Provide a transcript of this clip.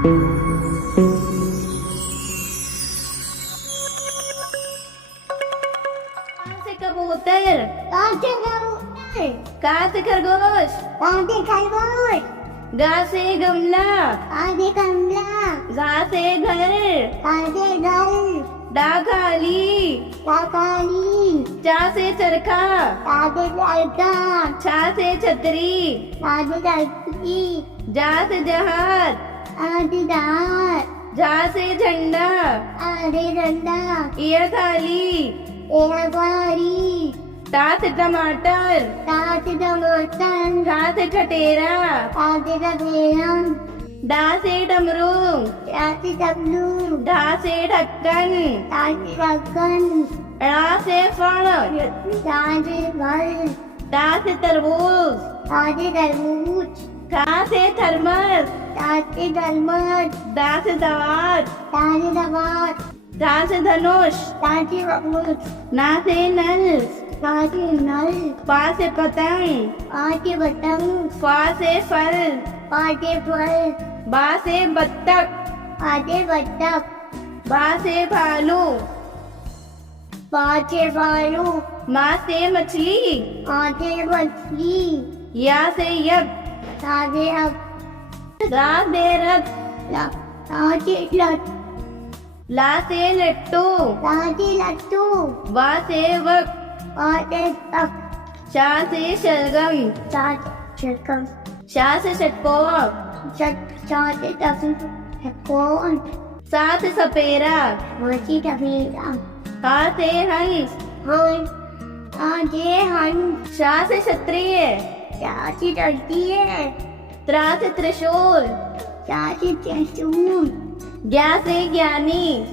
से कबूतर, का से खरगोश, गा से गमला, घा से घर, डा खाली, चा से चरखा, छा से छतरी, जा से जहाज, झा से झंडा, ये थाली, टा से टमाटर, ठा से ठटेरा, डा से डमरू, ढा से ढक्कन, ड़ा से फल, टा से तरबूज, था से थर्मस, दा से दावत, धा से धनुष, ना से नल, पा से पतंग, फा से फल, बा से बत्तख, बा से भालू, माँ से मछली, या से यज्ञ, रा से रथ, ला से लट्टू, वा से वक, शा से शलगम, शा से षटकोर, सा से सपेरा, हा से हंस, शा से क्षत्रिय, त्रा से त्रिशूल, ज्ञा से ज्ञानी,